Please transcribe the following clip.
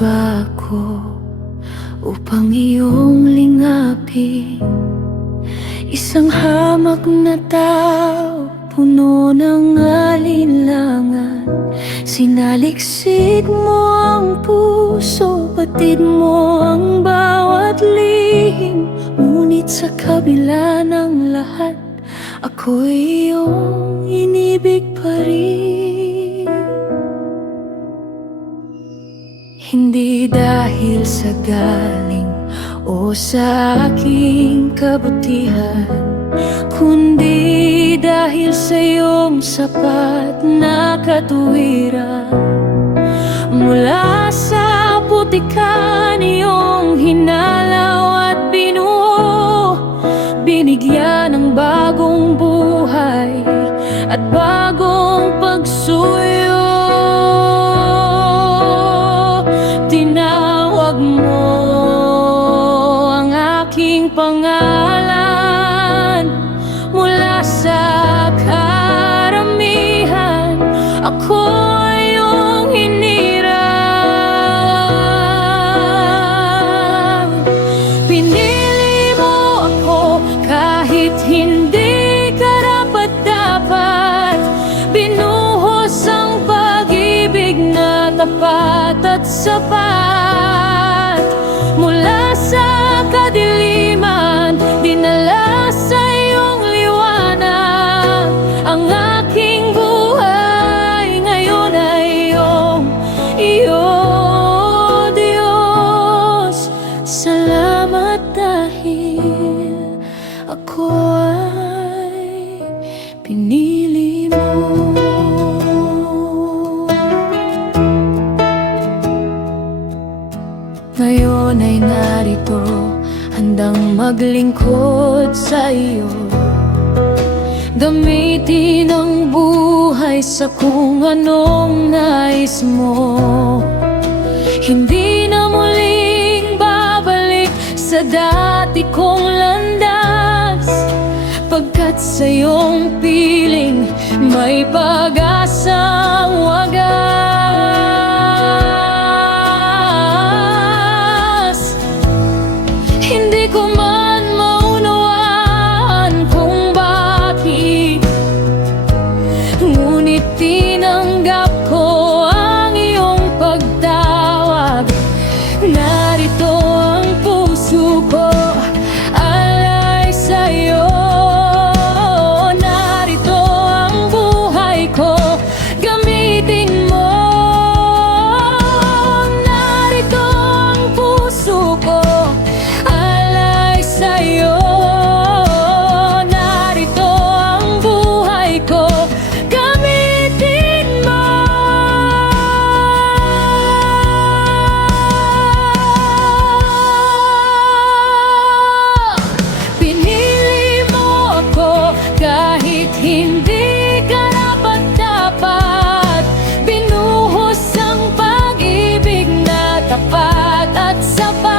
ba ako upang iyong lingapin? Isang hamak na tao, puno ng alinlangan. Sinaliksik mo ang puso, batid mo ang bawat lihim. Ngunit sa kabila ng lahat, ako'y iyong inibig pa rin. Hindi dahil sa galing o sa aking kabutihan, kundi dahil sa iyong sapat na katuwiran. Mula sa putikan iyong hinalaw at binuo, binigyan ng bagong buhay at bagong pagsuyo. Tinawag mo ang aking pangalan mula sa karamihan. Ako ay iyong hinirang. Pinili mo ako kahit hindi karapat-dapat. Binuhos ang pag-ibig na tapat at sapat. Mula sa kadiliman, dinala sa iyong liwanag. Ang aking buhay ngayon ay iyo, Diyos. Salamat dahil ako ay pinili mo. Ngayon ay narito, handang maglingkod sa iyo. Gamitin ang buhay sa kung anong nais mo. Hindi na muling babalik sa dati kong landas, pagkat sa iyong piling may pag-asang wagas. Hindi ko man maunawaan kung bakit, ngunit tinanggap ko ang iyong pagtawag. Narito ang puso ko, alay sa'yo. Narito ang buhay ko, gamitin mo. Narito ang puso ko, alay sa'yo. Narito ang buhay ko, gamitin mo. Pinili mo ako kahit hindi karapat-dapat. Binuhos ang pag-ibig na tapat at sapat.